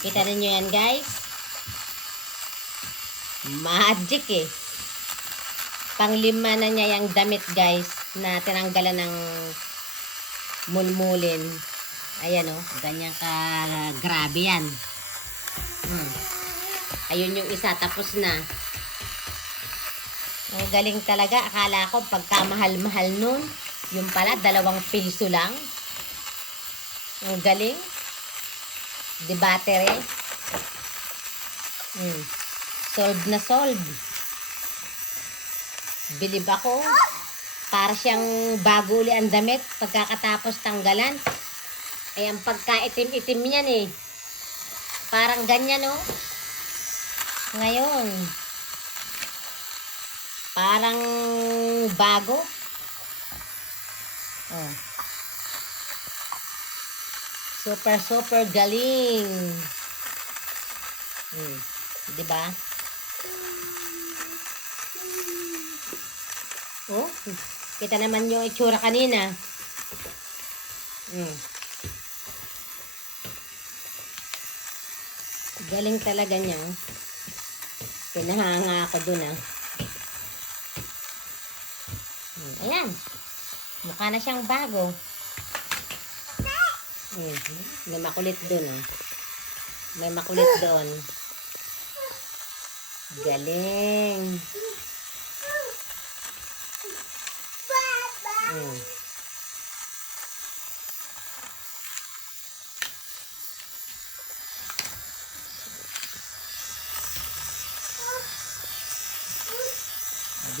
Kita ninyo yan, guys. Magic eh. Panglima na niya yung damit, guys, na tinanggalan ng mulmulin. Ayan o, ganyan ka grabe yan. Ayun yung isa, tapos na. Ang galing talaga. Akala ko pagkamahal-mahal nun, yung pala 2 piso lang. Ang galing. Di battery. Solve na solve. Bilib ako. Para siyang bago uli ang damit pagkakatapos tanggalan. Ay, ang pagkaitim-itim yan eh. Parang ganyan oh. Ngayon, parang bago. Oh. Super galing. Di ba? Oh, kita naman yung itsura kanina. Galing talaga niya. Pinahanga ako dun ah. Ayan. Mukha na siyang bago. May makulit dun oh. May makulit doon. Galing.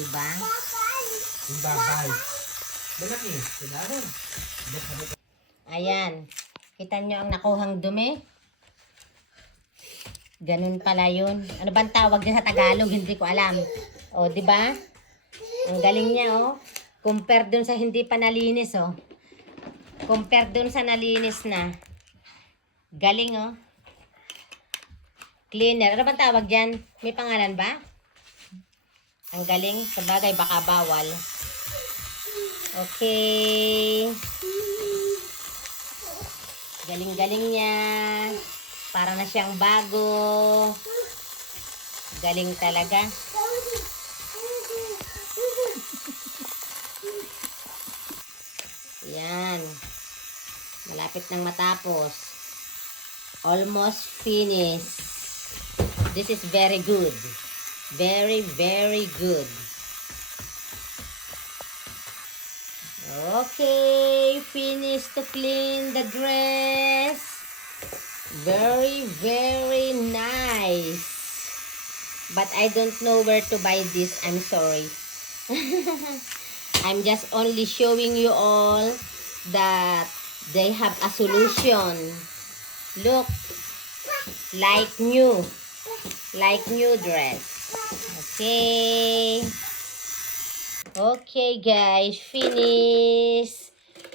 Diba? Babay. Balak eh. Kailangan. Ayan. Kita nyo ang nakuhang dumi? Ganun pala yun. Ano bang tawag niya sa Tagalog? Hindi ko alam. O, diba? Ang galing niya, oh. Compare dun sa hindi pa nalinis, oh. Compare dun sa nalinis na. Galing, oh. Cleaner. Ano bang tawag dyan? May pangalan ba? Ang galing. Sabagay, baka bawal. Okay. Galing-galing niya. Para na siyang bago. Galing talaga. Yan. Malapit nang matapos. Almost finished. This is very good. Very good. Okay. Finished to clean the dress. Very nice. But I don't know where to buy this. I'm sorry. I'm just only showing you all that they have a solution. Look. Like new. Like new dress. Okay. Okay guys. Finish.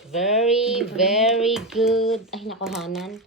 Very good. Ay, nakuhanan.